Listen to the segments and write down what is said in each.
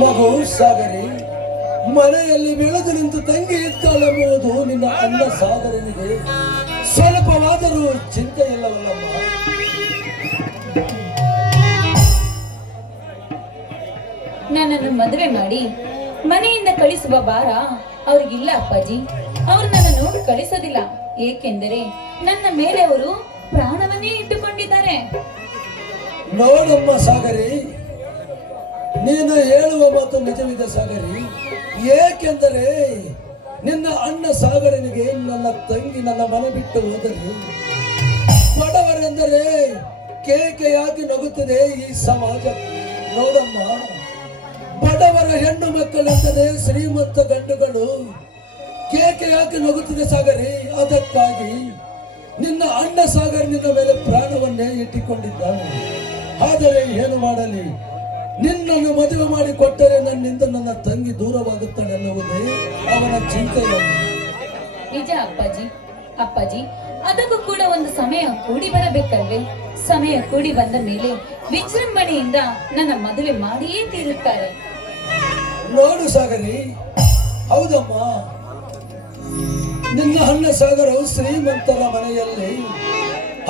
ಮಗು ಸಾಗರಿ, ಮನೆಯಲ್ಲಿ ಬೆಳೆದು ನಿಂತು ತಂಗಿ ಇದ್ದಾಳೆಂಬುದು ನಿನ್ನ ಅಣ್ಣ ಸಾಗರನಿಗೆ ಸ್ವಲ್ಪವಾದರೂ ಚಿಂತೆ ಇಲ್ಲವಲ್ಲಮ್ಮ. ನನ್ನನ್ನು ಮದುವೆ ಮಾಡಿ ಮನೆಯಿಂದ ಕಳಿಸುವ ಭಾರ ಅವ್ರಿಗಿಲ್ಲ ಅಪ್ಪಾಜಿ. ಅವರು ನನ್ನನ್ನು ಕಳಿಸೋದಿಲ್ಲ, ಏಕೆಂದರೆ ನನ್ನ ಮೇಲೆ ಅವರು ಪ್ರಾಣವನ್ನೇ ಇಟ್ಟುಕೊಂಡಿದ್ದಾರೆ. ನೋಡಮ್ಮ ಸಾಗರಿ, ನೀನು ಹೇಳುವ ಮಾತು ನಿಜವಿದೆ ಸಾಗರಿ. ಏಕೆಂದರೆ ನಿನ್ನ ಅಣ್ಣ ಸಾಗರನಿಗೆ ನನ್ನ ತಂಗಿ ನನ್ನ ಮನೆ ಬಿಟ್ಟು ಹೋದರೆ ಬಡವರೆಂದರೆ ಕೇಕೆಯಾಗಿ ನಗುತ್ತದೆ ಈ ಸಮಾಜ. ನೋಡಮ್ಮ, ಬಡವರ ಹೆಣ್ಣು ಮಕ್ಕಳೆಂದರೆ ಶ್ರೀಮಂತ ಗಂಡುಗಳು ಕೇಕೆಯಾಗಿ ನಗುತ್ತದೆ ಸಾಗರಿ. ಅದಕ್ಕಾಗಿ ನಿನ್ನ ಅಣ್ಣ ಸಾಗರ್ ನಿನ್ನ ಮೇಲೆ ಪ್ರಾಣವನ್ನೇ ಇಟ್ಟಿಕೊಂಡಿದ್ದಾನೆ. ಆದರೆ ಏನು ಮಾಡಲಿ, ನಿನ್ನನ್ನು ಮದುವೆ ಮಾಡಿ ಕೊಟ್ಟರೆ ನನ್ನಿಂದ ನನ್ನ ತಂಗಿ ದೂರವಾಗುತ್ತಾಳೆ ಎನ್ನುವುದೇ ಅವನ ಚಿಂತೆ. ನಿಜ ಅಪ್ಪಾಜಿ, ಅದಕ್ಕೂ ಕೂಡ ಒಂದು ಸಮಯ ಕೂಡಿ ಬರಬೇಕಲ್ವೇ? ಸಮಯ ಕೂಡಿ ಬಂದ ಮೇಲೆ ವಿಜೃಂಭಣೆಯಿಂದ ನನ್ನ ಮದುವೆ ಮಾಡಿಯೇ ತೀರುತ್ತಾರೆ. ನೋಡು ಸಾಗರಿ, ಹೌದಮ್ಮ, ನಿನ್ನ ಅಣ್ಣ ಸಾಗರವು ಶ್ರೀಮಂತರ ಮನೆಯಲ್ಲಿ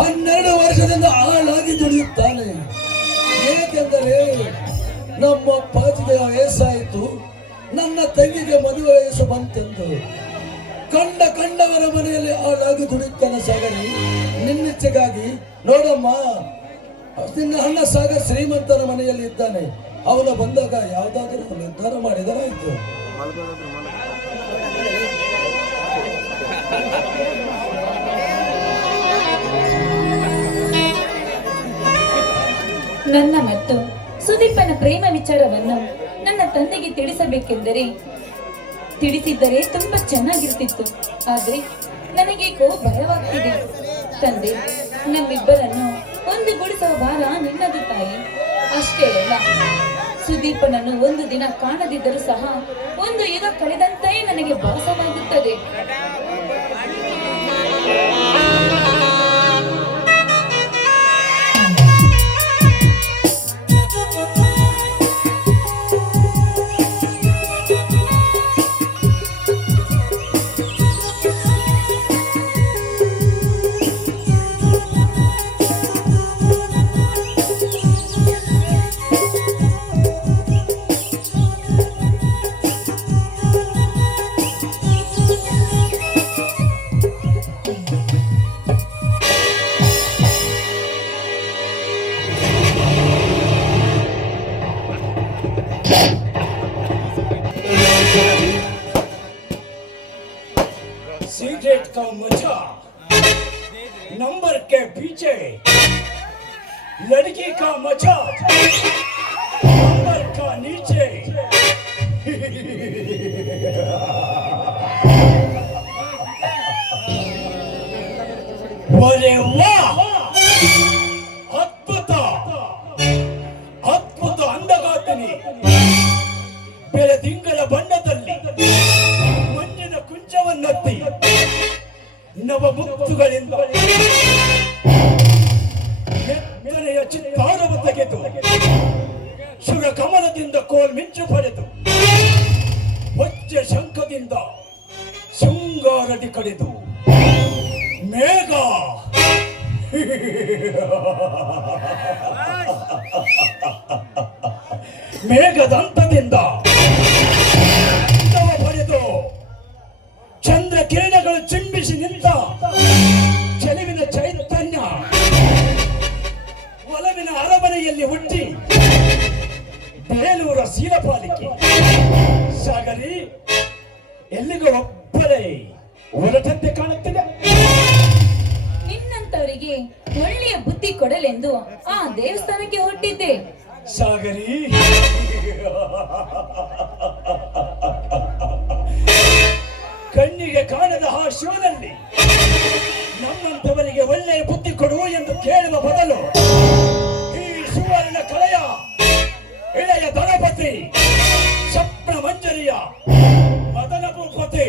12 ವರ್ಷದಿಂದ ಆಳಾಗಿ ದುಡಿಯುತ್ತಾನೆ. ಏಕೆಂದರೆ ನಮ್ಮ ಅಪ್ಪಾಜಿಗೆ ವಯಸ್ಸಾಯಿತು, ನನ್ನ ತಂಗಿಗೆ ಮದುವೆ ವಯಸ್ಸು ಬಂತೆಂದು ಕಂಡವರ ಮನೆಯಲ್ಲಿ ಆಳಾಗಿ ದುಡಿಯುತ್ತಾನೆ ಸಾಗರಿ. ನಿನ್ನಿಚ್ಛೆಗಾಗಿ ನೋಡಮ್ಮ, ನಿನ್ನ ಅಣ್ಣ ಸಾಗರ್ ಶ್ರೀಮಂತರ ಮನೆಯಲ್ಲಿ ಇದ್ದಾನೆ. ಅವನು ಬಂದಾಗ ಯಾವುದಾದ್ರೂ ನಿರ್ಧಾರ ಮಾಡಿದರಾಯ್ತು. ನನ್ನ ಮತ್ತು ಸುದೀಪನ ಪ್ರೇಮ ವಿಚಾರವನ್ನು ನನ್ನ ತಂದೆಗೆ ತಿಳಿಸಿದ್ದರೆ ತುಂಬಾ ಚೆನ್ನಾಗಿರ್ತಿತ್ತು. ಆದ್ರೆ ನನಗೇಕೋ ಭಯವಾಗ್ತಿದೆ. ತಂದೆ, ನಮ್ಮಿಬ್ಬರನ್ನು ಒಂದುಗೂಡಿಸುವ ಭಾರ ನಿನ್ನದು ತಾಯಿ. ಅಷ್ಟೇ ಅಲ್ಲ, ಸುದೀಪನನ್ನು ಒಂದು ದಿನ ಕಾಣದಿದ್ದರೂ ಸಹ ಒಂದು ಯುಗ ಕಳೆದಂತೆ ನನಗೆ ಭಾಸವಾಗುತ್ತದೆ. सिगरेट का मजा नंबर के पीछे, लड़की का मजा नंबर का नीचे. अरे वाह, ಅದ್ಭುತ ಅದ್ಭುತ ಅಂದಗಾತನಿ. ಬೆಳದಿಂಗಳ ಬಣ್ಣದಲ್ಲಿ ಮಂಜಿನ ಕುಂಚವನ್ನತ್ತಿ ನವಮುತ್ತುಗಳಿಂದ ಮೆತ್ತನೆಯ ಚಿತ್ತಾರವ ತೆಗೆದು ಶುರ ಕಮಲದಿಂದ ಕೋಲ್ಮಿಂಚು ಪಡೆದು ವಜ್ರ ಶಂಖದಿಂದ ಶೃಂಗಾರದಿ ಕಡಿದು ಮೇಘ ಮೇಘದಂತದಿಂದ ಪಡೆದು ಚಂದ್ರ ಕಿರಣಗಳು ಚಿಂಬಿಸಿ ನಿಂತ ಚೆಲುವಿನ ಚೈತನ್ಯ ಒಲವಿನ ಅರಮನೆಯಲ್ಲಿ ಹುಟ್ಟಿ ಬೇಲೂರ ಶೀಲಪಾಲಿಕೆ ಸಾಗರಿ ಎಲ್ಲಿಗೂ ಒಬ್ಬರೇ ಹೊರಟಂತೆ ಕಾಣುತ್ತಿದೆ. ನಿನ್ನಂತವರಿಗೆ ಒಳ್ಳೆಯ ಬುದ್ಧಿ ಕೊಡಲೆಂದು ಆ ದೇವಸ್ಥಾನಕ್ಕೆ ಹೊರಟಿದ್ದೆ ಸಾಗರಿ. ಕಣ್ಣಿಗೆ ಕಾಣದ ಆ ಶಿವನಲ್ಲಿ ನಮ್ಮಂತವರಿಗೆ ಒಳ್ಳೆಯ ಬುದ್ಧಿ ಕೊಡು ಎಂದು ಕೇಳುವ ಬದಲು ಈ ಸುವರ್ಣ ಕಲೆಯ ಇಳೆಯ ದಳಪತಿ ಸ್ವಪ್ನ ಮಂಜರಿಯ ಮದನ ಭೂಪತಿ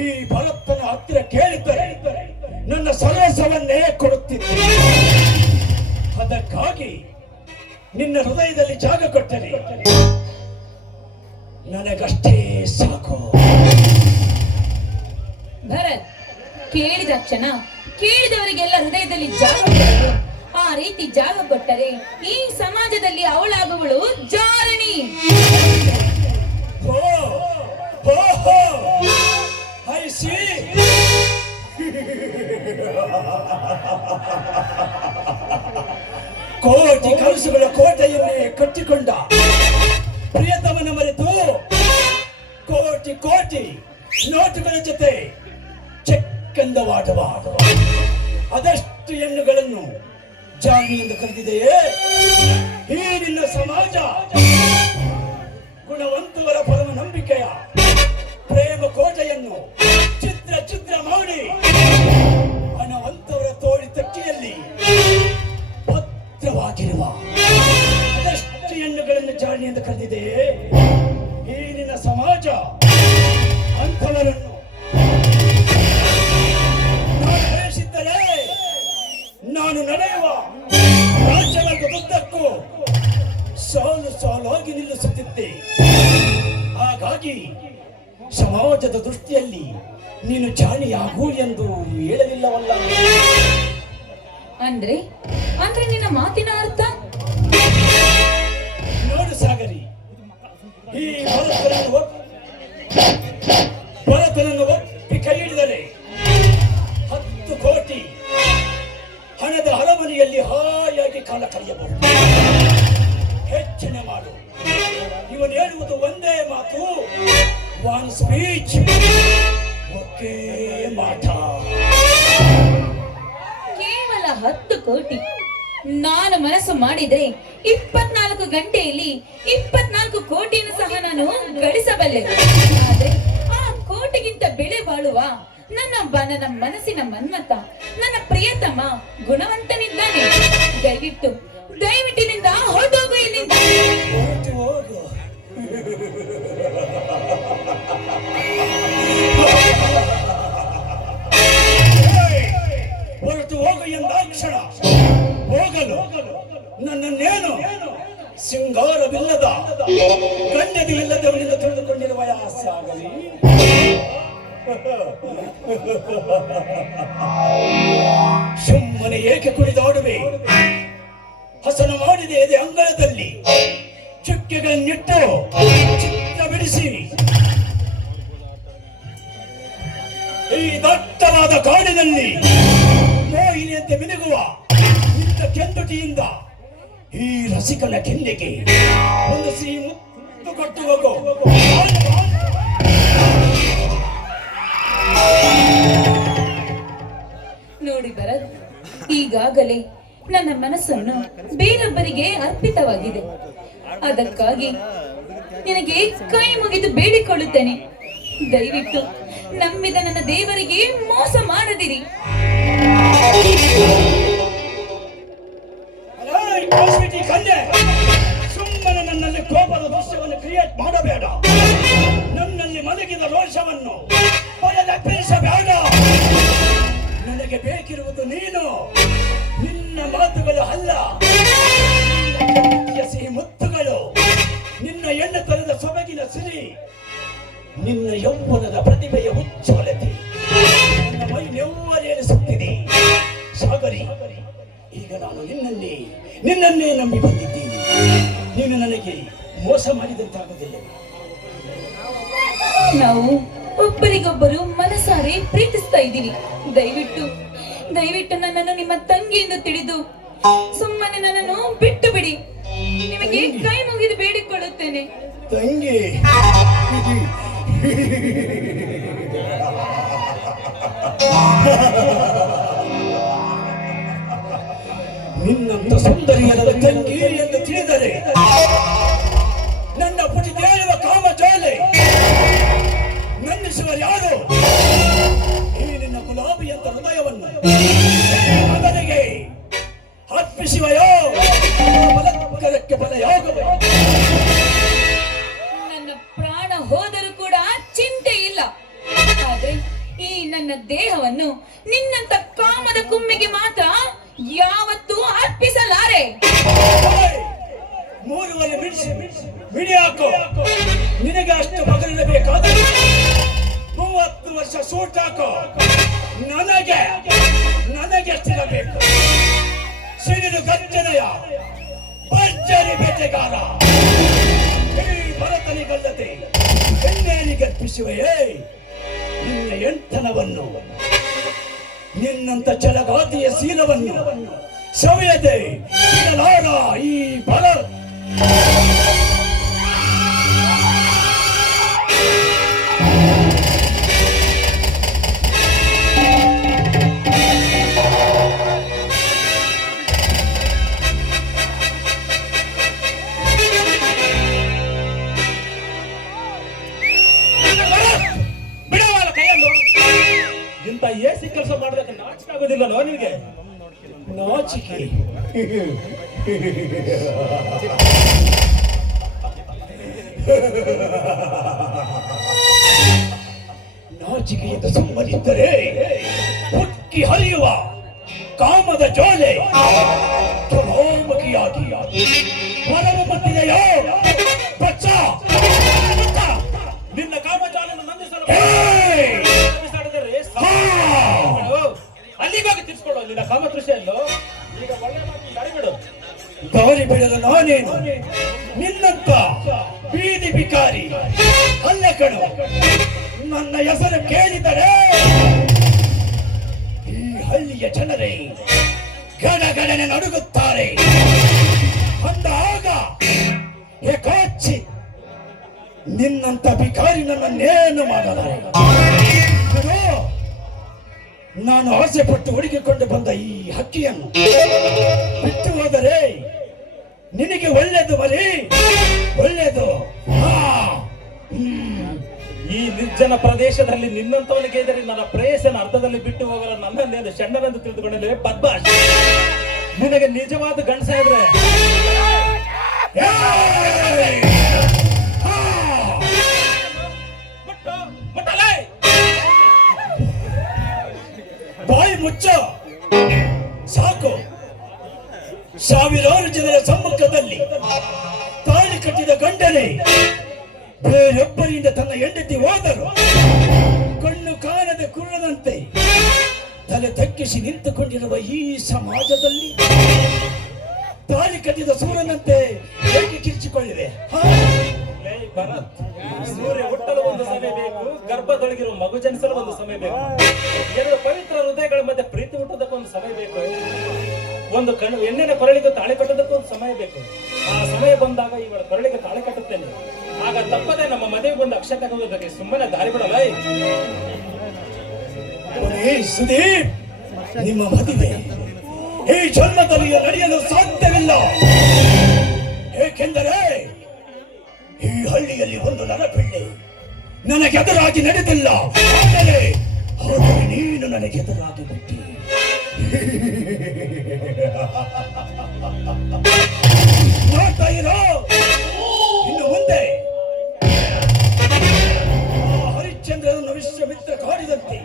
ಈ ಭರತನ ಹತ್ತಿರ ಕೇಳಿದ್ದರೆ ನನ್ನ ಸಲಸವನ್ನೇ ಕೊಡುತ್ತಿದ್ದೆ. ಅದಕ್ಕಾಗಿ ನಿನ್ನ ಹೃದಯದಲ್ಲಿ ಜಾಗ ಕೊಟ್ಟರೆ ನನಗಷ್ಟೇ ಸಾಕು. ಭರತ್, ಕೇಳಿದ ಕ್ಷಣ ಕೇಳಿದವರಿಗೆಲ್ಲ ಹೃದಯದಲ್ಲಿ ಜಾಗ ಕೊಡಲು, ಆ ರೀತಿ ಜಾಗ ಕೊಟ್ಟರೆ ಈ ಸಮಾಜದಲ್ಲಿ ಅವಳಾಗುವಳು ಜಾರಣಿ. I C. ಕೋಟಿ ಕನಸುಗಳ ಕೋಟೆಯನ್ನೇ ಕಟ್ಟಿಕೊಂಡ ಪ್ರಿಯತಮನ ಮರೆತು ಕೋಟಿ ಕೋಟಿ ನೋಟುಗಳ ಜೊತೆ ಚೆಕ್ಕೆಂದವಾಡುವ ಅದಷ್ಟು ಹೆಣ್ಣುಗಳನ್ನು ಜಾನಿ ಎಂದು ಕರೆದಿದೆಯೇ ಈ ನಿನ್ನ ಸಮಾಜ? ಗುಣವಂತವರ ಪರಮ ನಂಬಿಕೆಯ ಪ್ರೇಮ ಕೋಟೆಯನ್ನು ಚಿತ್ರ ಚಿತ್ರ ಮಾಡಿ ಹಣವಂತವರ ತೋಳಿ ತಟ್ಟಿಯಲ್ಲಿ ಭದ್ರವಾಗಿರುವ ಅದಷ್ಟು ಹೆಣ್ಣುಗಳನ್ನು ಜಾಣಿ ಎಂದು ಕರೆದಿದೆಯೇ ಈ ನಿನ್ನ ಸಮಾಜ? ಅಂಥವರನ್ನು ನಾನು ಬಯಸಿದ್ದರೆ ನಾನು ನಡೆಯುವ ರಾಜ್ಯವರ್ಗದುದ್ದಕ್ಕೂ ಸಾಲು ಸಾಲಾಗಿ ನಿಲ್ಲಿಸುತ್ತಿದ್ದೆ. ಹಾಗಾಗಿ ಸಮಾಜದ ದೃಷ್ಟಿಯಲ್ಲಿ ನೀನು ಜಾಣಿಯಾಗು ಎಂದು ಹೇಳಲಿಲ್ಲವಲ್ಲ. ಅಂದ್ರೆ ಅಂದ್ರೆ ನಿನ್ನ ಮಾತಿನ ಅರ್ಥ? ನೋಡು ಸಾಗರಿ, ಈ ಭರತನನ್ನು ಒಪ್ಪಿ ಕೈ ಹಿಡಿದರೆ 10 ಕೋಟಿ ಹಣದ ಅರಮನೆಯಲ್ಲಿ ಹಾಯಾಗಿ ಕಾಲ ಕಳೆಯಬಹುದು. ಹೆಚ್ಚಿನ ಮಾಡು. ಇವನು ಹೇಳುವುದು ಒಂದೇ ಮಾತು, ಒನ್ ಸ್ಪೀಚ್, ಒಕ್ಕೇ ಮಾಟ. ಕೇವಲ 10 ಕೋಟಿ. ನಾನು ಮನಸ್ಸು ಮಾಡಿದ್ರೆ 24 ಗಂಟೆಯಲ್ಲಿ 24 ಕೋಟಿಯನ್ನು ಸಹ ನಾನು ಗಳಿಸಬಲ್ಲೆ. ಆದ್ರೆ ಆ ಕೋಟಿಗಿಂತ ಬೆಲೆ ಬಾಳುವ ನನ್ನ ಮನಸ್ಸಿನ ಮನ್ಮತ, ನನ್ನ ಪ್ರಿಯತಮ ಗುಣವಂತನಿದ್ದಾನೆ. ದಯವಿಟ್ಟಿನಿಂದ ಹೊರಟೋಗು ಇಲ್ಲಿಂದ. ಹೊರಟು ಹೋಗು ಎಂದಾಕ್ಷಣ ಹೋಗಲು ನನ್ನನ್ನೇನು ಸಿಂಗಾರವಿಲ್ಲದ ಗಣ್ಯತೆ ಇಲ್ಲದವನಿಂದ ತಿಳಿದುಕೊಂಡಿರುವ ಆಸೆ ಆಗಲಿ. ಸುಮ್ಮನೆ ಏಕೆ ಕುಣಿದಾಡುವೆ? ಹಸನ ಮಾಡಿದೆ ಎದೆ ಅಂಗಳದಲ್ಲಿ ಚುಕ್ಕೆಗಳನ್ನಿಟ್ಟು ಚಿತ್ರ ಬಿಡಿಸಿ ಈ ದಟ್ಟವಾದ ಕಾಡಿನಲ್ಲಿ ಮೋಹಿನಿಯಂತೆ ಮಿನುಗುವ ನಿಂತ ಕೆಂದುಟಿಯಿಂದ ಈ ರಸಿಕನ ಕೆನ್ನೆಗೆ ಒಂದು ಸಿಹಿ ಮುತ್ತು ಕೊಟ್ಟು ಹೋಗು. ನೋಡಿ ಭರತ್, ಈಗಾಗಲೇ ನನ್ನ ಮನಸ್ಸನ್ನು ಬೇರೊಬ್ಬರಿಗೆ ಅರ್ಪಿತವಾಗಿದೆ. ಅದಕ್ಕಾಗಿ ನಿನಗೆ ಕೈ ಮುಗಿದು ಬೇಡಿಕೊಳ್ಳುತ್ತೇನೆ, ದಯವಿಟ್ಟು ನಂಬಿದ ನನ್ನ ದೇವರಿಗೆ ಮೋಸ ಮಾಡದಿರಿ. ಸುಮ್ಮನೆ ನನ್ನಲ್ಲಿ ಕೋಪದ ದೃಶ್ಯವನ್ನು ಕ್ರಿಯೇಟ್ ಮಾಡಬೇಡ. ನನ್ನಲ್ಲಿ ಮಲಗಿದ ರೋಷವನ್ನು ಬಯಲಪ್ಪಿಸಬೇಡ. ನನಗೆ ಬೇಕಿರುವುದು ನೀನು, ನಿನ್ನ ಮಾತುಗಳು ಅಲ್ಲ, ಸಿಹಿ ಮುತ್ತುಗಳು, ನಿನ್ನ ಎಣ್ಣೆ ತರದ ಸೊಬಗಿನ ಸಿರಿ, ನಿನ್ನ ಯೌವನದ ಪ್ರತಿಭೆಯ ಉಜ್ವಲತೆ ನನ್ನ ಮೈ ನೆವ್ವರೇರಿಸುತ್ತಿದೆ. ಸಾಗರಿ, ಈಗ ನಾನು ನಿನ್ನನ್ನೇ ನಂಬಿ ಬಂದಿದ್ದೀನಿ. ನೀನು ನನಗೆ ಮೋಸ ಮಾಡಿದಂತಾಗುವುದಿಲ್ಲ. ನಾವು ಒಬ್ಬರಿಗೊಬ್ಬರು ಮನಸಾರೆ ಪ್ರೀತಿಸ್ತಾ ಇದ್ದೀವಿ. ದಯವಿಟ್ಟು ನನ್ನನ್ನು ನಿಮ್ಮ ತಂಗಿ ಎಂದು ತಿಳಿದು ಸುಮ್ಮನೆ ನನ್ನನ್ನು ಬಿಟ್ಟು ಬಿಡಿ. ನಿಮಗೆ ಕೈ ಮುಗಿದು ಬೇಡಿಕೊಳ್ಳುತ್ತೇನೆ. ತಂಗಿ, ನಿನ್ನಂತ ಸುಂದರಿಯದ ತಂಗಿ ಎಂದು ತಿಳಿದರೆ ನನ್ನ ಪುಟಿದೇಳುವ ಕಾಮಜಾಲೆ ನಂದಿಸುವ ಯಾರು? ಈ ನಿನ್ನ ಗುಲಾಬಿಯಂತ ಹೃದಯವನ್ನು ಮಗನಿಗೆ ಅರ್ಪಿಸುವೆಯೋ? ಬಲಕ್ಕೆ ಬಲೆಯಾಗುವೆ. ನನ್ನ ಪ್ರಾಣ ಹೋದರೂ ಕೂಡ ಚಿಂತೆ ಇಲ್ಲ. ಮೂರುವರೆ ಮಿಡಿ ಹಾಕೋ. ನಿನಗೆ ಅಷ್ಟು ಮಗನಿರಬೇಕಾದ್ರೆ 30 ವರ್ಷ ಸೂಟ್ ಹಾಕೋ. ನನಗೆ ಎಷ್ಟಿರಬೇಕು? ಸಿಡಿದು ಗರ್ಜನೆಯ ಭರ್ಜರಿ ಬೇಟೆಗಾರ ಈ ಭರತನಿಗಲ್ಲದೆ ಹೆಣ್ಣೇನಿಗೆ ಅರ್ಪಿಸುವೆಯೇ ನಿನ್ನ ಎಂಟನವನ್ನು, ನಿನ್ನಂತ ಛಲಗಾತಿಯ ಶೀಲವನ್ನು ಸವಿಯದೆ ಇರಲಾರ ಈ ಇಂಥ ಏಸಿ ಕೆಲಸ ಮಾಡೋದಕ್ಕೆ ನಾಚಿಕೆ ಆಗೋದಿಲ್ಲല്ലോ ನಿನಗೆ? ನಾಚಿಕೆ ನಾಚಿಕೆಯಿಂದ ಸುಮ್ಮನಿದ್ದರೆ ಉಕ್ಕಿ ಹರಿಯುವ ಕಾಮದ ಜೋಲೆ ಚಲೋಮುಖಿಯಾಗಿ ಹೊರವು ಬಂದಿದೆಯೋ ಬಚ್ಚ. ನಿನ್ನ ಕಾಮಜಾಲನ್ನು ನಂದಿಸಲು ಅಲ್ಲಿಗಾಗಿ ತಿರ್ಸ್ಕೊಳ್ಳೋ ನಿನ್ನ ಕಾಮತೃಷೆಯಲ್ಲೋ. ಈಗ ಒಳ್ಳೆ ಮಾತು ದಾರಿಬಿಡು. ದಾರಿ ಬಿಡಲು ನಾನೇನು ನಿನ್ನಂತ ಬೀದಿ ಬಿಕಾರಿ ಅಲ್ಲ ಕಣು. ನನ್ನ ಹೆಸರು ಕೇಳಿದರೆ ಈ ಹಳ್ಳಿಯ ಜನರೇ ಗಡಗಡನೆ ನಡುಗುತ್ತಾರೆ. ಅಂದಾಗ ಏಕಾಚಿ ನಿನ್ನಂತ ಬಿಕಾರಿ ನನ್ನನ್ನೇನು ಮಾಡಲಾರೆ. ನಾನು ಆಸೆ ಪಟ್ಟು ಹುಡುಕಿಕೊಂಡು ಬಂದ ಈ ಹಕ್ಕಿಯನ್ನು ಬಿಟ್ಟು ಹೋದರೆ ನಿನಗೆ ಒಳ್ಳೆಯದು ಬರೀ ಒಳ್ಳೆಯದು. ಈ ನಿರ್ಜನ ಪ್ರದೇಶದಲ್ಲಿ ನಿನ್ನಂತವನಿಗೆ ಇದ್ದರೆ ನನ್ನ ಪ್ರೇಯಸನ ಅರ್ಥದಲ್ಲಿ ಬಿಟ್ಟು ಹೋಗಲು ನನ್ನನ್ನೇನು ಷಂಡನೆಂದು ತಿಳಿದುಕೊಂಡರೆ ಬದ್ಮಾಶ್. ನಿನಗೆ ನಿಜವಾದ ಗಂಡಸ ಇದ್ರೆ ಬಾಯಿ ಮುಚ್ಚ ಸಾಕು. ಸಾವಿರಾರು ಜನರ ಸಮ್ಮುಖದಲ್ಲಿ ತಾಳಿ ಕಟ್ಟಿದ ಗಂಡನೇ ಬೇರೊಬ್ಬರಿಂದ ತನ್ನ ಹೆಂಡತಿ ಹೋದರು ಕಣ್ಣು ಕಾಣದ ಕುರುಡನಂತೆ ತಲೆ ತಗ್ಗಿಸಿ ನಿಂತುಕೊಂಡಿರುವ ಈ ಸಮಾಜದಲ್ಲಿ ತಾಳಿ ಕಟ್ಟಿದ ಸೂರ್ಯನಂತೆ ಹೇಗೆ ಕಿರಿಚಿಕೊಳ್ಳಿವೆ? ಭರತ್, ಸೂರ್ಯ ಹುಟ್ಟಲು ಒಂದು ಸಮಯ ಬೇಕು, ಗರ್ಭದೊಳಗಿರುವ ಮಗು ಜನಿಸಲು ಒಂದು ಸಮಯ ಬೇಕು, ಎರಡು ಪವಿತ್ರ ಹೃದಯಗಳ ಮಧ್ಯೆ ಪ್ರೀತಿ ಹುಟ್ಟೋದಕ್ಕೆ ಒಂದು ಸಮಯ ಬೇಕು, ಒಂದು ಹೆಣ್ಣಿನ ಕೊರಳಿಗೆ ತಾಳಿ ಕಟ್ಟೋದಕ್ಕೆ ಒಂದು ಸಮಯ ಬೇಕು. ಆ ಸಮಯ ಬಂದಾಗ ಇವಳ ಕೊರಳಿಗೆ ತಾಳಿ ಕಟ್ಟುತ್ತೇನೆ. ಆಗ ತಪ್ಪದೆ ನಮ್ಮ ಮದುವೆಗೆ ಒಂದು ಅಕ್ಷತೆ ಆಗೋದಕ್ಕೆ ಸುಮ್ಮನೆ ದಾರಿ ಬಿಡಲ್ಲ. ಸುದೀಪ್, ನಿಮ್ಮ ಮದುವೆ ಈ ಜನ್ಮದಲ್ಲಿ ನಡೆಯಲು ಸಾಧ್ಯವಿಲ್ಲ. ಏಕೆಂದರೆ ಈ ಹಳ್ಳಿಯಲ್ಲಿ ಒಂದು ನರಪಿಳ್ಳಿ ನನಗೆದುರಾಗಿ ನಡೆದಿಲ್ಲ. ಆದರೆ ನೀನು ನನಗೆದುರಾಗಿ ಬಿಟ್ಟಿ. ನೋಡ್ತಾ ಇರೋ, ಇನ್ನು ಮುಂದೆ ಹರಿಶ್ಚಂದ್ರನನ್ನು ವಿಶ್ವಮಿತ್ರ ಕಾಡಿದಂತೆ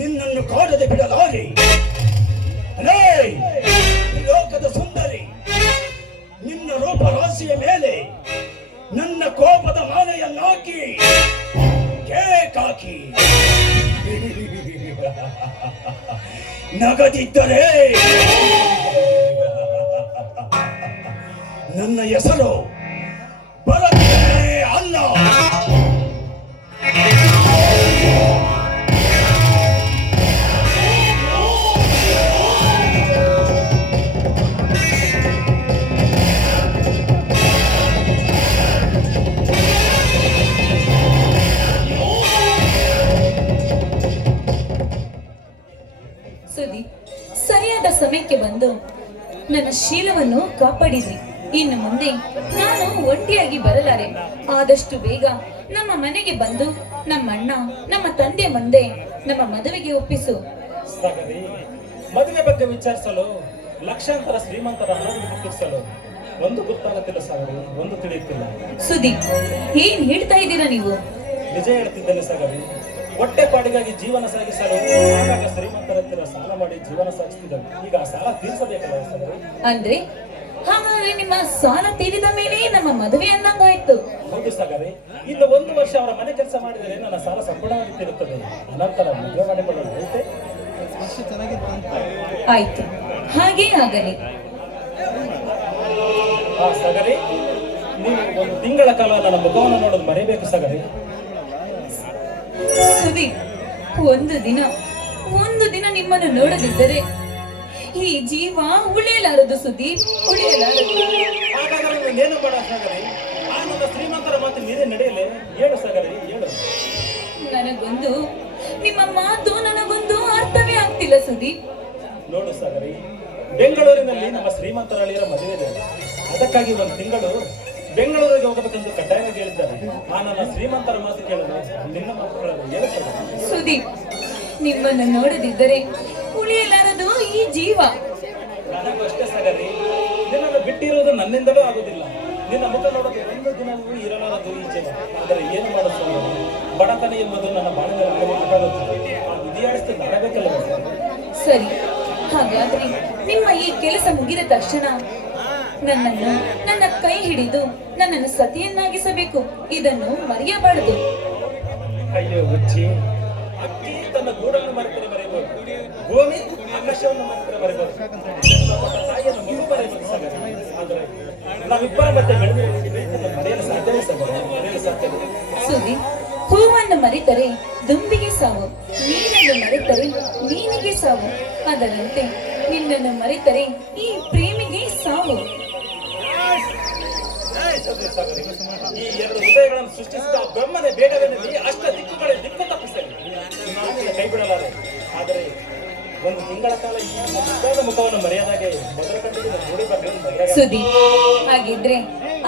ನಿನ್ನನ್ನು ಕಾಡದೆ ಬಿಡಲಾರೆ. ಲೋಕದ ಸುಂದರಿ, ನಿನ್ನ ರೂಪರಾಶಿಯ ಮೇಲೆ ನನ್ನ ಕೋಪದ ಮಾಲೆಯನ್ನಾಕಿ ಕೇಕಾಕಿ ನಗದಿದ್ದರೆ ನನ್ನ ಹೆಸರು ಬರದೇ ಅಲ್ಲ. ಸುದೀಪ್, ಸರಿಯಾದ ಸಮಯಕ್ಕೆ ಬಂದು ನನ್ನ ಶೀಲವನ್ನು ಕಾಪಾಡಿದ್ರಿ. ಇನ್ನು ಮುಂದೆ ನಾನು ಒಂಟಿಯಾಗಿ ಬರಲಾರೆ. ಆದಷ್ಟು ಬೇಗ ನಮ್ಮ ಮನೆಗೆ ಬಂದು ನಮ್ಮ ಅಣ್ಣ ನಮ್ಮ ತಂದೆ ಮುಂದೆ ನಮ್ಮ ಮದುವೆಗೆ ಒಪ್ಪಿಸು. ಸಾಗರಿ, ಮದುವೆ ಬಗ್ಗೆ ವಿಚಾರಿಸಲು ಲಕ್ಷಾಂತರ ಶ್ರೀಮಂತರ ಹಣವನ್ನು ಹುಟ್ಟಿಸಲು ಒಂದು ಗೊತ್ತಾಗುತ್ತಿಲ್ಲ ಸಾಗರಿ, ಒಂದು ತಿಳಿಯುತ್ತಿಲ್ಲ. ಸುದೀಪ್, ಏನ್ ಹೇಳ್ತಾ ಇದ್ದೀರಾ ನೀವು? ನಿಜ ಹೇಳ್ತಿದ್ದೇನೆ ಸಾಗರಿ. ಹೊಟ್ಟೆ ಪಾಡಿಗಾಗಿ ಜೀವನ ಸಾಗಿಸಲು ಆಗಾಗ ಶ್ರೀಮಂತರ ಹತ್ತಿರ ಸಾಲ ಮಾಡಿ ಜೀವನ ಸಾಗಿಸ್ತಿದ್ದರು. ಈಗ ಆ ಸಾಲ ತೀರಿಸಬೇಕಲ್ಲ ಸಾಗರಿ. ಅಂದ್ರೆ ಹಾಗಾದ್ರೆ ನಿಮ್ಮ ಸಾಲ ತೀರಿದ ಮೇಲೆ ನಮ್ಮ ಮದುವೆ ಅನ್ನಂಗಾಯ್ತು. ಹೌದು ಸಾಗರೆ, ಇನ್ನು 1 ವರ್ಷ ಅವರ ಮನೆ ಕೆಲಸ ಮಾಡಿದರೆ ನನ್ನ ಸಾಲ ಸಂಪೂರ್ಣವಾಗಿ ತೀರುತ್ತದೆ. ಅನಂತರ ಮದುವೆ ಮಾಡಿಕೊಳ್ಳಲು ಐತೆ. ಆಯ್ತು, ಹಾಗೇ ಆಗಲಿ. ಸಾಗರೆ, ನೀವು 1 ತಿಂಗಳ ಕಾಲ ನನ್ನ ಮುಖವನ್ನು ನೋಡೋದು ಮರೆಯಬೇಕು ಸಾಗರೆ. ಸುದೀಪ್, ಒಂದು ದಿನ ನಿಮ್ಮನ್ನು ನೋಡದಿದ್ದರೆ ಈ ಜೀವ ಉಳಿಯಲಾರದು ಸುದೀಪ್, ಉಳಿಯಲಾರದು. ಹಾಗಾದರೆ ನೀನೇನು ಮಾಡ ಸಾಗರೆ? ಆ ನನ್ನ ಶ್ರೀಮಂತರ ಮಾತು ನೀರೇ ನಡೆಯಲೇ. ಹೇಳು ಸಾಗರೆ, ಹೇಳು. ನಿಮ್ಮ ಮಾತು ನನಗೊಂದು ಅರ್ಥವೇ ಆಗ್ತಿಲ್ಲ ಸುದೀಪ್. ನೋಡು ಸಾಗರೆ, ಬೆಂಗಳೂರಿನಲ್ಲಿ ನಮ್ಮ ಶ್ರೀಮಂತರ ಅಳಿಯರ ಮದುವೆ ಇದೆ. ಅದಕ್ಕಾಗಿ 1 ತಿಂಗಳು ಬೆಂಗಳೂರಿಗೆ ಹೋಗಬೇಕೆಂದು ಕಡ್ಡಾಯವಾಗಿ ಹೇಳಿದ್ದಾರೆ. ಆ ನನ್ನ ಶ್ರೀಮಂತರ ಮಾತು ಕೇಳಲು ನಿನ್ನ ಮಾತು ಕೇಳಲು ಏನು ಸಾಗರೆ? ಸುದೀಪ್, ನಿಮ್ಮನ್ನು ನೋಡದಿದ್ದರೆ ಉಳಿಯಲಾರದು ಈ ಜೀವ. ನನಗೂ ಅಷ್ಟೇ ಸಾಗರೆ, ನಿನ್ನನ್ನು ಬಿಟ್ಟಿರುವುದು ನನ್ನಿಂದಲೂ ಆಗುವುದಿಲ್ಲ. ನಿನ್ನ ಮುಖ ನೋಡೋದು 1 ದಿನವೂ ಇರಲಾರದು ಈ ಜೀವ. ಆದರೆ ಏನು ಮಾಡುವುದು? ಬಡತನ ಎಂಬುದು ನನ್ನ ಬಾಳಿನಲ್ಲಿ ವಿಧಿಯಾಡಿಸಿ ನಡಬೇಕಲ್ಲ. ಸರಿ, ಹಾಗಾದ್ರೆ ನಿಮ್ಮ ಈ ಕೆಲಸ ಮುಗಿದ ತಕ್ಷಣ ನನ್ನ ಕೈ ಹಿಡಿದು ನನ್ನನ್ನು ಸತಿಯನ್ನಾಗಿಸಬೇಕು. ಇದನ್ನು ಮರೆಯಬಾರದು. ಅಯ್ಯೋ ಹುಚ್ಚಿ, ಅಕ್ಕಿ ತನ್ನ ಗೂಡನ್ನು ಮರೆತರೆ ಮರೆಯಬಹುದು, ಭೂಮಿ ಆಕಾಶವನ್ನು ಮರೆತರೆ ಮರೆಯಬಹುದು, ತಾಯಿಯನ್ನು ಮಗು ಮರೆಯಬಹುದು ಸಾಗರ. ಆದರೆ ನಾವಿಬ್ಬರ ಮಧ್ಯೆ ಮರೆಯಲು ಸಾಧ್ಯವೇ ಸಾಗರ? ಮರೆಯಲು ಸಾಧ್ಯವೇ? ಸುದಿ, ಹೂವನ್ನು ಮರೆತರೆ ದುಂಬಿಗೆ ಸಾವು, ನೀರನ್ನು ಮರೆತರೆ ಮೀನಿಗೆ ಸಾವು. ಅದರಂತೆ ನಿನ್ನನ್ನು ಮರೆತರೆ ಈ ಪ್ರೇಮಿಗೆ ಸಾವು. ಈ 2 ಹೃದಯಗಳನ್ನು ಸೃಷ್ಟಿಸಿದ ಬ್ರಹ್ಮನೇ ಬೇಡವೆನಲ್ಲಿ ಅಷ್ಟ ದಿಕ್ಕುಗಳ ದಿಕ್ಕು ತಪ್ಪಿಸಲಿ. ನಾನು ಕೈ ಬಿಡಲಾರೆ. ಆದರೆ 1 ತಿಂಗಳ ಕಾಲ ನಿಜವಾದ ಮುಖವನ್ನು ಮರೆಯದಾಗೆ ಮೊದಲ ಕಂಡಿಗೆ ನೋಡಿ ಬರಲಿ. ಸುದಿ, ಹಾಗಿದ್ರೆ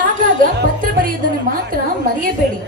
ಆಗಾಗ ಪತ್ರ ಬರೆಯುವುದನ್ನು ಮಾತ್ರ ಮರೆಯಬೇಡಿ.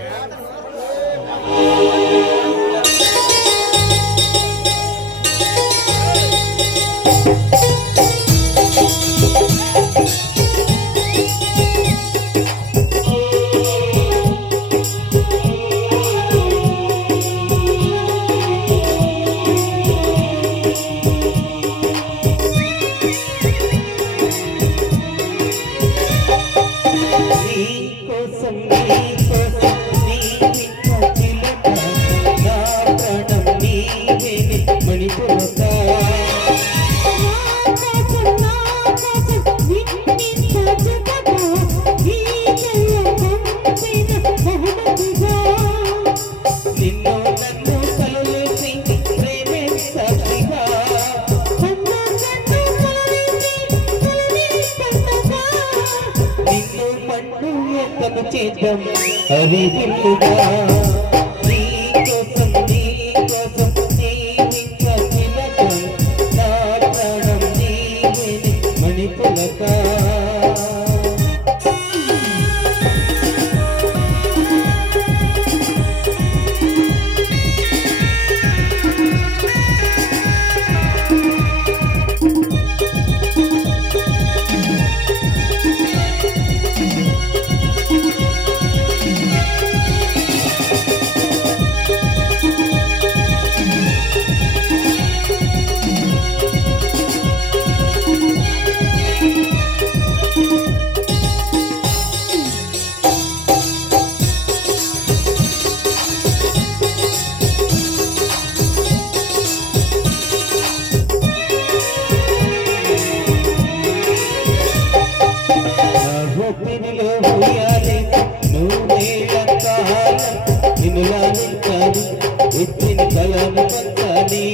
చేద్దాం హరివిల్లుగా నీ కోసం జీవించగలం నా ప్రాణం నీవే మణిపులక వచ్చిన కళను పంచాలి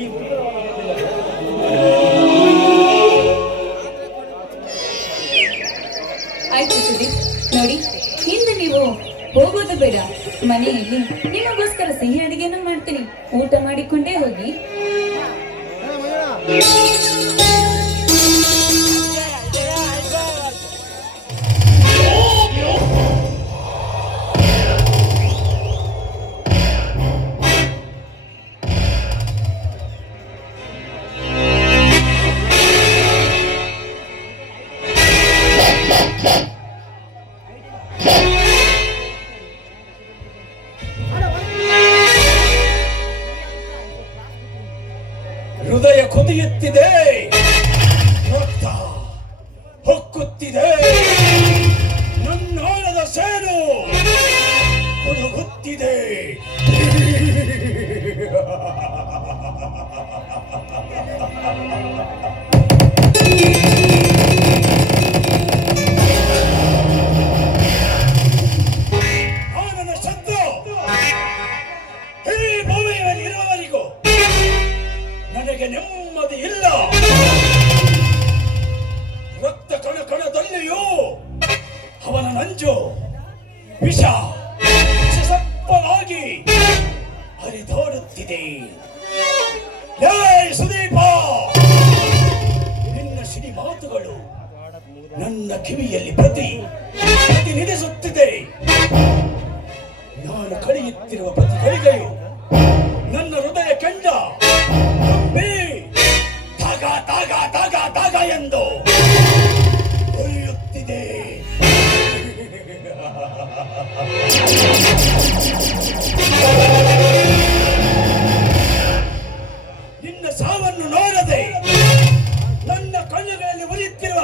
ಈ ಉತ್ತರವನ್ನು ಆಯ್ತು ಸುದೀಪ್, ನೋಡಿ ಹಿಂದೆ ನೀವು ಹೋಗೋದು ಬೇಡ. ಮನೆಯಲ್ಲಿ ನಿಮಗೋಸ್ಕರ ಸಿಹಿ ಅಡಿಗೆನ ಮಾಡ್ತೀನಿ, ಊಟ ಮಾಡಿಕೊಂಡೇ ಹೋಗಿ. ಹೃದಯ ಕುದಿಯುತ್ತಿದೆ, ರಕ್ತ ಹೊಕ್ಕುತ್ತಿದೆ, ನನ್ನಾಳದ ಸೇನು ಕುದುಗುತ್ತಿದೆ. ನನ್ನ ಶತ್ರು ಈ ಭೂಮಿಯಲ್ಲಿ ಇರುವವರಿಗೂ ನನಗೆ ನೆಮ್ಮದಿ ಇಲ್ಲ. ರಕ್ತ ಕಣ ಕಣದಲ್ಲಿಯೂ ಅವನ ನಂಜು ವಿಷ ಸಪ್ಪವಾಗಿ ಹರಿದಾಡುತ್ತಿದೆ. ಲೇ ಸುದೀಪ, ನಿನ್ನ ಸಿಡಿ ಮಾತುಗಳು ನನ್ನ ಕಿವಿಯಲ್ಲಿ ಪ್ರತಿನಿಧಿಸುತ್ತಿದೆ. ನಾನು ಕಳೆಯುತ್ತಿರುವ ಪ್ರತಿ ಗಳಿಗೆಯು ನನ್ನ ಹೃದಯ ಕೆಂಡ ತಾಗ ತಾಗ ತಾಗ ತಾಗ ಎಂದು ಉರಿಯುತ್ತಿದೆ. ನಿನ್ನ ಸಾವನ್ನು ನೋಡದೆ ನನ್ನ ಕಣ್ಣುಗಳಲ್ಲಿ ಉರಿಯುತ್ತಿರುವ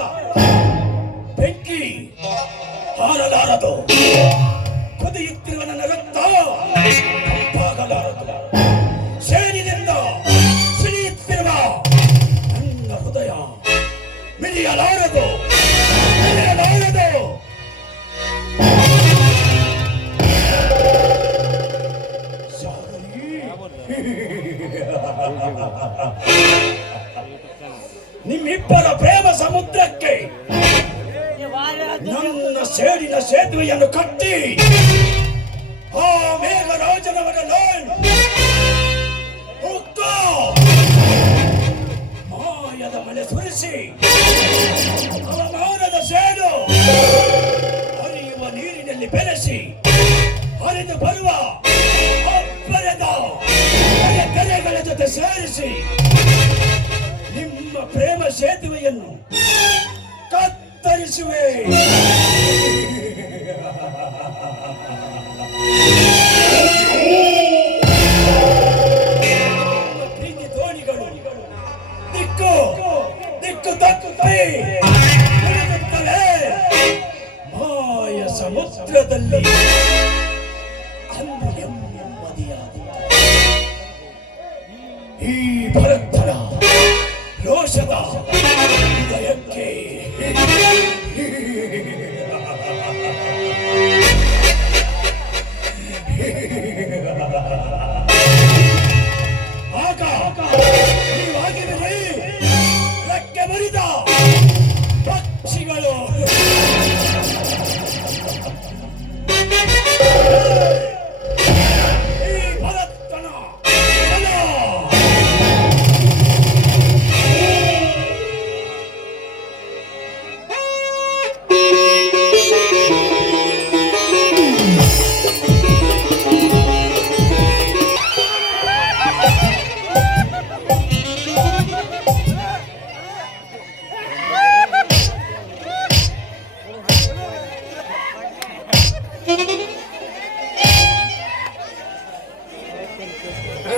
ಬೆಂಕಿ ಹಾರಲಾರದು. ಕುದಿಯುತ್ತಿರುವ ನನ್ನ ರಕ್ತ ತಂಪಾಗಲಾರದು. ಸೇರಿನಿಂದ ಸಿಡಿಯುತ್ತಿರುವ ನನ್ನ ಹೃದಯ ಮಿಡಿಯಲಾರದು, ಮಿಡಿಯಲಾರದು. ನಿಮ್ಮಿಬ್ಬರ ಪ್ರೇಮ ಸಮುದ್ರಕ್ಕೆ ನನ್ನ ಸೇಡಿನ ಸೇತುವೆಯನ್ನು ಕಟ್ಟಿ ಆ ಮೇಘರಾಜನವರ ಮಾಯದ ಮಳೆ ಸುರಿಸಿ ಅವಮಾನದ ಸೇಡು ಹರಿಯುವ ನೀರಿನಲ್ಲಿ ಬೆರೆಸಿ ಹರಿದು ಬರುವ ಅಬ್ಬರದ ಕೆರೆಗಳ ಜೊತೆ ಸೇರಿಸಿ ನಿಮ್ಮ ಪ್ರೇಮ ಸೇತುವೆಯನ್ನು ಕತ್ತರಿಸುವೆ. ಪ್ರೀತಿ ದೋಣಿಗಳು ದಿಕ್ಕು ದಿಕ್ಕು ತಪ್ಪಿ ಮುಳುಗುತ್ತವೆ ಮಾಯ ಸಮುದ್ರದಲ್ಲಿ. ಅಂದು ನೆಮ್ಮದಿಯಾದ ಈ ಭರತನ ರೋಷದ ಹೃದಯಕ್ಕೆ ಆಗ ನೀವಾಗಿರಲಿ ರೆಕ್ಕೆ ಬರಿದ ಪಕ್ಷಿಗಳು. ಈ ಭರತನ ಛಲ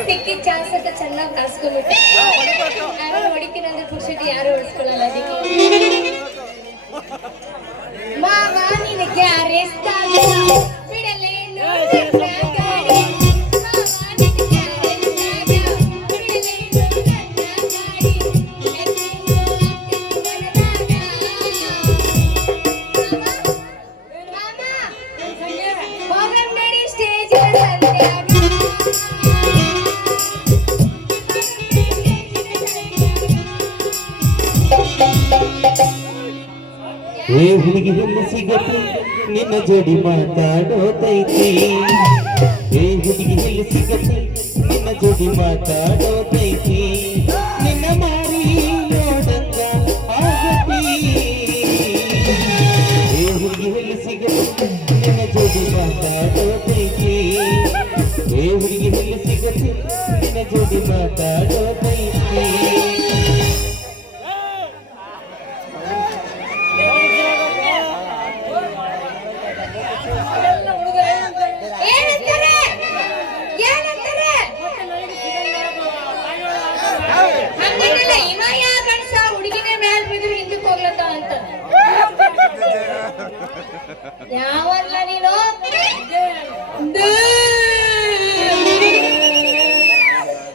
ಸಿಕ್ಕಿದ ಚಾನ್ಸ್ ಅಂತ ಚೆನ್ನಾಗಿ ಕಾಸ್ಕೊಂಡ್ಬಿಟ್ಟೆ. ನಾನು ಹೊಡಿತೀನಿ ಅಂದ್ರೆ ಪುರುಷಟಿ ಯಾರು ಹೊಡಿಸ್ಕೊಳ್ಳಲ್ಲ. ಅದಕ್ಕೆ ಮಾವ ನಿನಗೆ ಅರೆಸ್ಟ್ ಬಿಡಲೇನು ಸ್ಟೇಜ್ ಏ ಹುಡುಗಿ ಎಲ್ಲಿ ಸಿಗತ್ತೆ ನಿನ್ನ ಜೋಡಿ ಮಾತಾಡೋದೈತಿ ಏ ಹುಡುಗಿ ಎಲ್ಲಿ ಸಿಗತ್ತೆ ನಿನ್ನ ಜೋಡಿ ಮಾತಾಡೋದೈತಿ ನಿನ್ನ ಮಾರಿ ನೋಡಂಗ ಆಗತಿ ಏ ಹುಡುಗಿ ಎಲ್ಲಿ ಸಿಗತ್ತೆ ನಿನ್ನ ಜೋಡಿ ಮಾತಾಡೋದೈತಿ ಏ ಹುಡುಗಿ ಎಲ್ಲಿ ಸಿಗತ್ತೆ ನಿನ್ನ ಜೋಡಿ ಮಾತಾಡೋದೈತಿ ಏನಂತಾರೆ ಏನಂತಾರೆ ಹಂಗೇನಿಲ್ಲ ಇವ ಯಾ ಗಂಡ್ಸ ಹುಡುಗಿನೇ ಮ್ಯಾಲ್ ಬಿದ್ರು ಹಿಂದಕ್ಕೆ ಹೋಗ್ಲತ್ತ ಅಂತ ಯಾವಲ್ಲ ನೀನು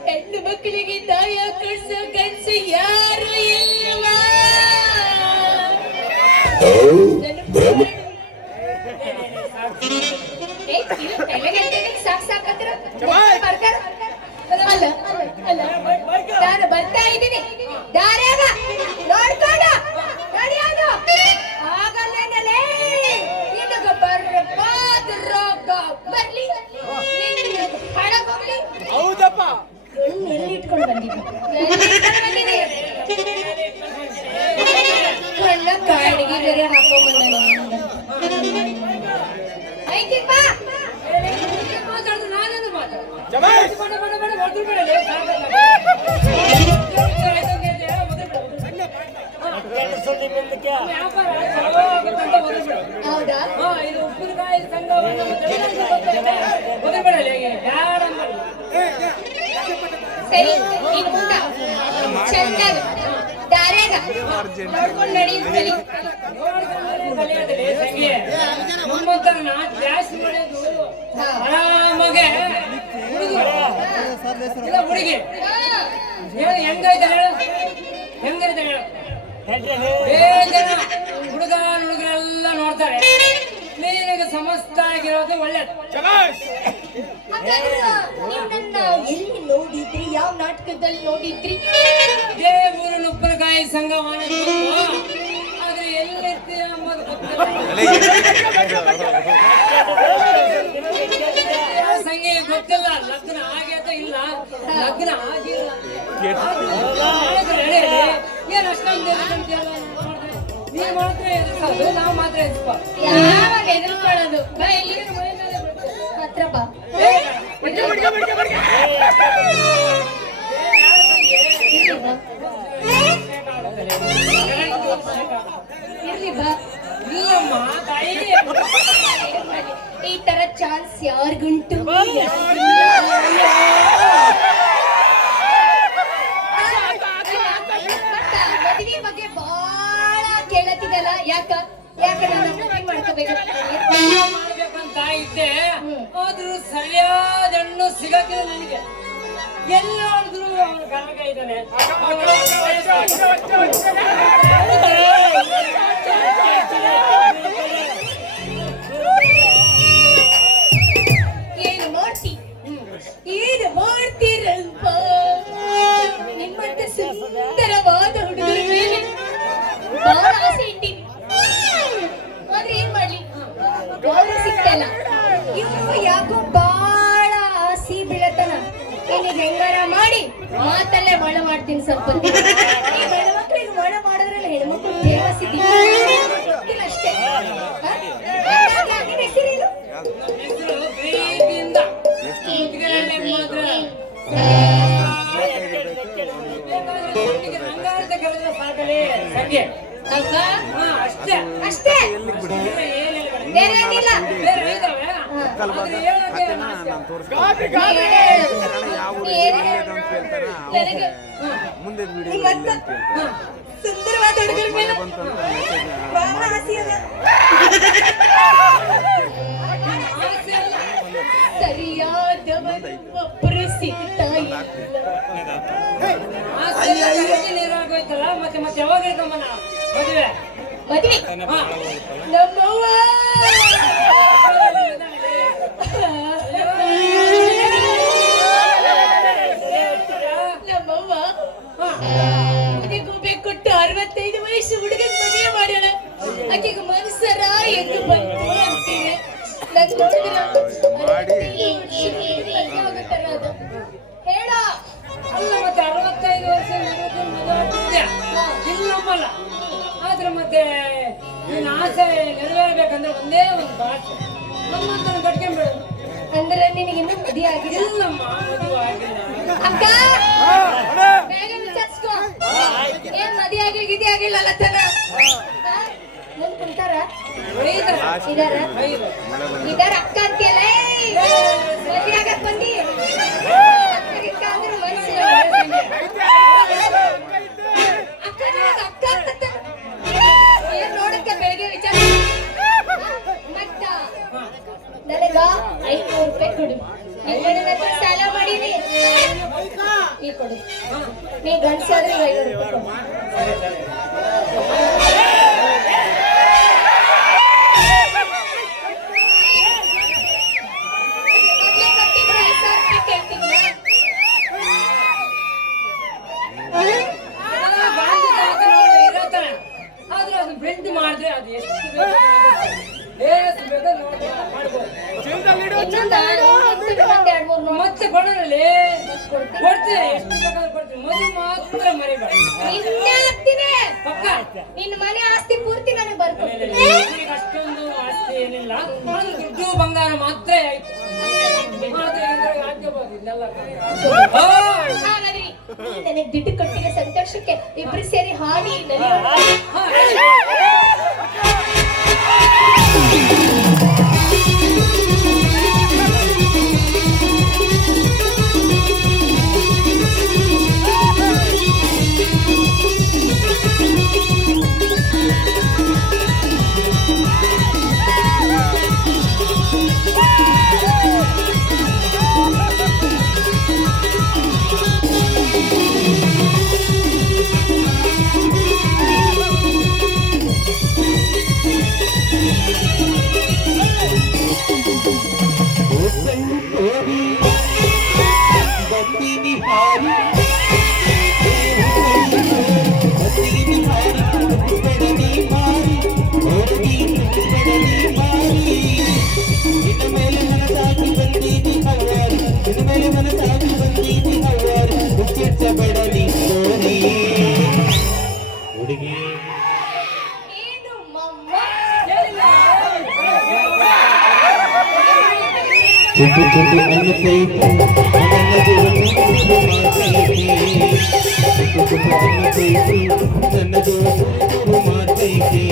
ಹೆಣ್ಣು ಮಕ್ಕಳಿಗೆ ದಾಯ ಕಳ್ಸೋ ಗಂಡ್ಸ ಯಾರು ಇಲ್ವಾ ನಾನು ಬರ್ತಾ ಇದ್ದೀನಿ ದಾರ್ಯಾಗ ನೋಡ್ಕೊಂಡು ನಡೆಯೋದು ಆಗಲ್ಲೇನಲೇ ನಿನಗ ಬರ್ಬಾದ್ ರೋಗ ಬರ್ಲಿ ಹಣಗೋಗ್ಲಿ ಹೌದಪ್ಪ ಎಲ್ಲಿ ಇಟ್ಕೊಂಡು ಬಂದಿದ್ದೀನಿ ಕಣ್ಣ ಕಾಡಿಗೆ ಬೇರೆ ಹಾಕೊಂಡ್ ಬಂದ ಐತಿಪ್ಪ ಮಾತಾಡುದು ನಾನೇನು ಹೌದಾ ಇದು ಉಪ್ಪಿನಕಾಯಿ ಸಂಘವನ್ನು ಸರಿ ನೀನು ಊಟ ಚೆನ್ನಾಗಿ ದಾರ್ಯಾಗ ನೋಡ್ಕೊಂಡು ನಡೆಯುತ್ತಲಿ ಜಾಸ್ತಿ ಮಾಡೋದು ಆರಾಮಾಗೆ ಹುಡುಗಿ ಹೆಂಗೈತೆ ಹೇಳು ಹೆಂಗೈತೆ ಹೇಳು ಬೇಜಾರ ಹುಡುಗ ಹುಡುಗರೆಲ್ಲ ನೋಡ್ತಾರೆ ನಿನಗೆ ಸಮಸ್ತ ಆಗಿರೋದು ಒಳ್ಳೇದು ನೀವು ನನ್ನ ಎಲ್ಲಿ ನೋಡಿದ್ರಿ ಯಾವ ನಾಟಕದಲ್ಲಿ ನೋಡಿದ್ರಿ ದೇವೂರಿನ ಉಪ್ಪಿನಕಾಯಿ ಸಂಘವನ್ನು ಆದ್ರೆ ಎಲ್ಲಿರ್ತೀಯ ಅಂಬೋದು ಸಂಘ ಗೊತ್ತಿಲ್ಲ ಲಗ್ನ ಆಗ್ಯದ ಇಲ್ಲ ಲಗ್ನ ಆಗಿಲ್ಲ ಏನ್ ಅಷ್ಟೊಂದು ನೀವ್ ಮಾತ್ರ ಎದುರಿಸೋದು ನಾವು ಮಾತ್ರ ಎದುರಿಸ್ಬ ಯಾವಾಗ ಎದುರ್ಕೊಳ್ಳೋದು ಬಾ ಇಲ್ಲಿ ಹತ್ರ ಬಾ ಇರ್ಲಿ ಬಾ ನೀಯಮ್ಮ ತಾಯಿ ಈ ತರ ಚಾನ್ಸ್ ಯಾರಿಗುಂಟು ಮದುವೆ ಬಗ್ಗೆ ಬಹಳ ಕೇಳತ್ತಿದಲ್ಲ ಯಾಕ ನಾನು ಮದುವೆ ಮಾಡ್ಕೋಬೇಕಂತ ಮಾಡ್ಬೇಕಂತ ಇದ್ದೆ ಆದ್ರೂ ಸರಿಯಾದ ಹೆಣ್ಣು ಸಿಗಕ್ಕಿಲ್ಲ ನನಗೆ ಎಲ್ಲ ನೋಡಿದ್ರು ಅವನು ಕನಕ ಇದ್ದಾನೆ ಏನು ಮಾಡ್ತೀರಲ್ಪ ನಿಮ್ಮಂತ ಸುಂದರವಾದ ಹುಡುಗರ ಮೇಲೆ ಬಹಳ ಆಸೆ ಇಟ್ಟಿನಿ ಆದ್ರೆ ಏನ್ ಮಾಡ್ಲಿ ಗೌರವ ಸಿಗ್ತಲ್ಲ ಇವ್ರು ಯಾಕೋ ಬಹಳ ಆಸೆ ಬೀಳತನ ನಿನಗೆ ಹೆಂಗಾರ ಮಾಡಿ ಮಾತಲ್ಲೇ ಮಳ ಮಾಡ್ತೀನಿ ಸ್ವಲ್ಪ ಈ ಹೆಣ್ಮಕ್ಳಿಗೆ ಮಳ ಮಾಡೋದ್ರಲ್ಲಿ ಹೆಣ್ಮಕ್ಳು ದೇವಸಿದ್ದಿ ಗೊತ್ತಿಲ್ಲ ಅಷ್ಟೇ ಹೆಸರೇನು ಪ್ರೀತಿಯಿಂದ ಮಾತ್ರ ಸಾಕಲೇ ಸಂಖ್ಯೆ ಅಲ್ವಾ ಅಷ್ಟೇ ಅಷ್ಟೇ ಬೇರೆ ಏನಿಲ್ಲ ಬೇರೆ ಇದಾವೆ ಆದ್ರೆ ಹೇಳೋಕೆ ನನಗೆ ನಿಮ್ಮಂತ ಸುಂದರವಾದ ಹುಡುಗರ ಮೇಲೆ ಬಹಳ ಆಸೆ ಅದ ಸರಿಯಾದವನು ಒಬ್ಬರು ಸಿಗ್ತಾ ಇಲ್ಲ ನೀರಾಗೋಯ್ತಲ್ಲ ಮತ್ತೆ ಮತ್ತೆ ಯಾವಾಗ ಹೇಳ್ಕೊಂಬನ ಮದುವೆ ಮದುವೆ ಹಾ ನಮ್ಮವ್ವ ನಮ್ಮವ್ವ ಮದುವೆಗೆ ಕೊಟ್ಟು 65 ವಯಸ್ಸು ಹುಡುಗನ್ ಮದುವೆ ಮಾಡ್ಯಾಳ ಆಕೆಗೆ ಮನಸ್ಸರ ಎಂದು ಬಂತು ಅಂತೀನಿ ಹೇಳ ಅಲ್ಲ ಮತ್ತೆ 65 ವರ್ಷ ಇಲ್ಲಮ್ಮಲ್ಲ ಆದ್ರೆ ಮತ್ತೆ ನಿನ್ನ ಆಸೆ ನೆರವೇರ್ಬೇಕಂದ್ರೆ ಒಂದೇ ಒಂದು ಭಾಷೆ ನಮ್ಮಂತ ಕಟ್ಕೊಂಡ್ಬೇಡ ಅಂದ್ರೆ ನಿನಗಿನ್ನೂ ಮದುವೆ ಆಗಿದೆ ಇಲ್ಲಮ್ಮ ಮದುವೆ ಆಗಿಲ್ಲ ಅಕ್ಕ ಬೇಗ ವಿಚಾರಿಸ್ಕೊ ಏನ್ ಮದುವೆ ಆಗಿಲ್ಲ ಅಲ್ಲತ್ತನ ನನ್ ಕುಂತಾರ ಇದಾರ ಅಕ್ಕ ಅಂತೀಯಲ್ಲ ಮದುವೆ ಆಗಕ್ ಬಂದಿ ಅಕ್ಕ ಅಂದ್ರೆ ಮನ್ಸಿಲ್ಲ ಅಕ್ಕ ನಿನಗ್ ಅಕ್ಕ ಅಂತ ಏನ್ ನೋಡಕ್ಕೆ ಬೆಳಿಗ್ಗೆ ವಿಚಾರ ಮತ್ತ ನನಗ 500 ರೂಪಾಯಿ ಕೊಡು ನನ್ನ ಹತ್ರ ಸಾಲ ಮಾಡೀನಿ ಈ ಕೊಡು ನೀ ಗಂಡಸಾದ್ರೆ 500 ರೂಪಾಯಿ ಕೊಡು ಆದ್ರೆ ಅದು ಬೆಂಡ್ ಮಾಡಿದ್ರೆ ಅದು ಎಷ್ಟು ಬೇಕು ಮಾಡ್ಬೋದು ಮತ್ತೆ ಕೊಡೋರಲ್ಲಿ ಕೊಡ್ತೀನಿ ಎಷ್ಟು ಬೇಕಾದ್ರೂ ಕೊಡ್ತೀನಿ ಮದುವೆ ಮಾತ್ರ ಮರಿಬೇಡ ಪಕ್ಕ ನಿನ್ನ ಮನೆ ಆಸ್ತಿ ಪೂರ್ತಿ ನನಗೆ ಬರ್ಕೊಡ್ತೀನಿ ನನಗೆ ಅಷ್ಟೊಂದು ಆಸ್ತಿ ಏನಿಲ್ಲ ಆದ್ರೆ ದುಡ್ಡು ಬಂಗಾರ ಮಾತ್ರ ಆಯ್ತು ನನಗೆ ದುಡ್ಡು ಕೊಟ್ಟಿರೋ ಸಂತೋಷಕ್ಕೆ ಇಬ್ರು ಸೇರಿ ಹಾಡಿ ನಲಿಯೋಣ ಚುಟ್ಟು ಚುಟ್ಟು ಅನ್ನತೈತೆ ನನ್ನದು ಮಾತೈತೆ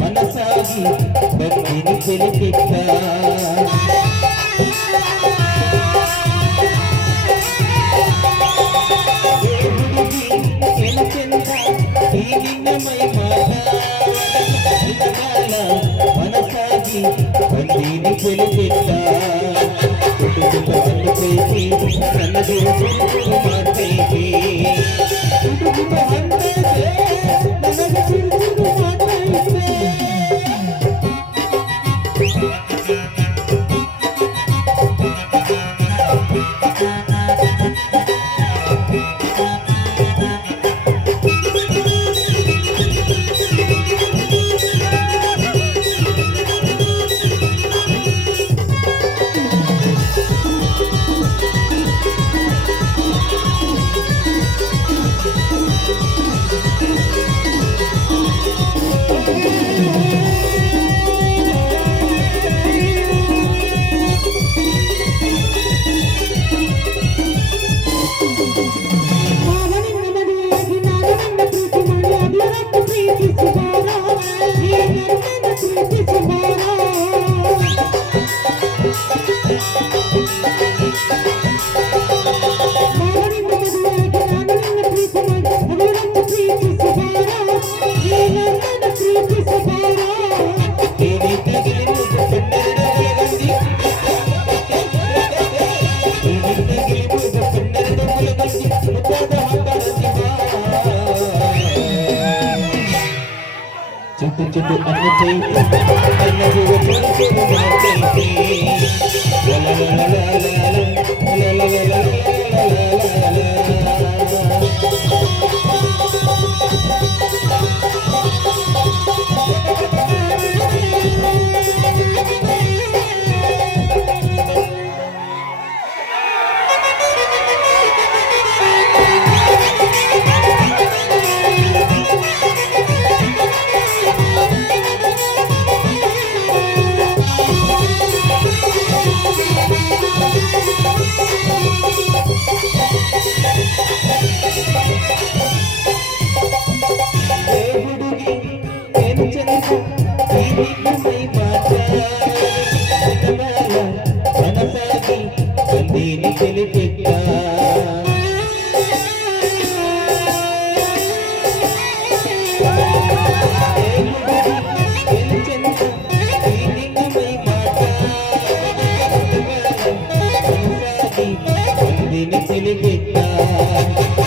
ಮನಸಾಗಿ ಬರ್ತೀನಿ ಚೆಲಿಕಿತ್ತ ಮನಸಾಗಿ ಬಂದೀನಿ ಚೆಲಿಕಿತ್ತ ನನ್ನದು ಮಾಡ್ತೈತಿ ಚಿಟ್ಟು ಚಿಟ್ಟು ಅನ್ನತೈತಿ ನನ್ನ ಜೀವ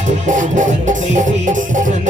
ಚುರು ಚುರು ಮಾಡ್ತೈತಿ ನನ್ನ